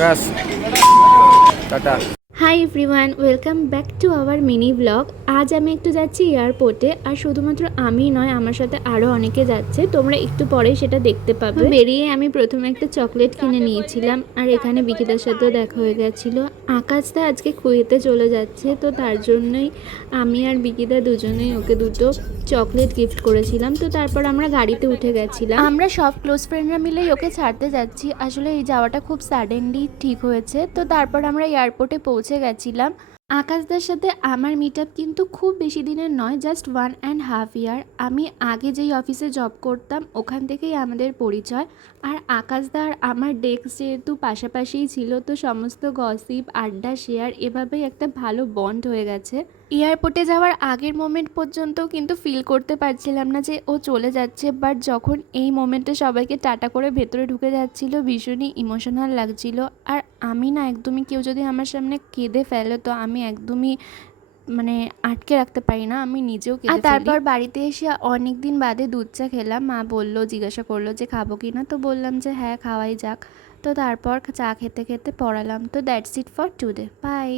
ব্যাস, tata. Hi everyone, welcome back to our mini blog. আজ আমি একটু যাচ্ছি এয়ারপোর্টে, আর শুধুমাত্র আমি নয়, আমার সাথে আরও অনেকে যাচ্ছে। তোমরা একটু পরেই সেটা দেখতে পাবে। বেরিয়ে আমি প্রথমে একটা চকলেট কিনে নিয়েছিলাম, আর এখানে বিকিতার সাথেও দেখা হয়ে গেছিলো। আকাশদা আজকে কুয়েতে চলে যাচ্ছে, তো তার জন্যই আমি আর বিকিতা দুজনেই ওকে দুটো চকলেট গিফট করেছিলাম। তো তারপর আমরা গাড়িতে উঠে গেছিলাম। আমরা সব ক্লোজ ফ্রেন্ডরা মিলেই ওকে ছাড়তে যাচ্ছি। আসলে এই যাওয়াটা খুব সাডেনলি ঠিক হয়েছে। তো তারপর আমরা এয়ারপোর্টে পৌঁছে গেছিলাম। আকাশদার সাথে আমার মিট আপ কিন্তু খুব বেশি দিনের নয়, জাস্ট 1.5 ইয়ার। আমি আগে যেই অফিসে জব করতাম ওখান থেকেই আমাদের পরিচয়। আর আকাশদা আর আমার ডেস্ক যেহেতু পাশাপাশিই ছিল, তো সমস্ত গসিপ, আড্ডা, শেয়ার এভাবেই একটা ভালো বন্ড হয়ে গেছে। এয়ারপোর্টে যাওয়ার আগের মোমেন্ট পর্যন্ত কিন্তু ফিল করতে পারছিলাম না যে ও চলে যাচ্ছে, বাট যখন এই মোমেন্টে সবাইকে টাটা করে ভেতরে ঢুকে যাচ্ছিল, ভীষণই ইমোশনাল লাগছিল। আর আমি না একদমই, কেউ যদি আমার সামনে কেঁদে ফেলে তো আমি একদমই মানে আটকে রাখতে পারি না, আমি নিজেও কেঁদে ফেলি। আর তারপর বাড়িতে এসে অনেক দিন বাদে দুধ চা খেলাম। মা বললো, জিজ্ঞাসা করলো যে খাবো কি না, তো বললাম যে হ্যাঁ খাওয়াই যাক। তো তারপর চা খেতে খেতে পড়ালাম। তো that's it for today, by.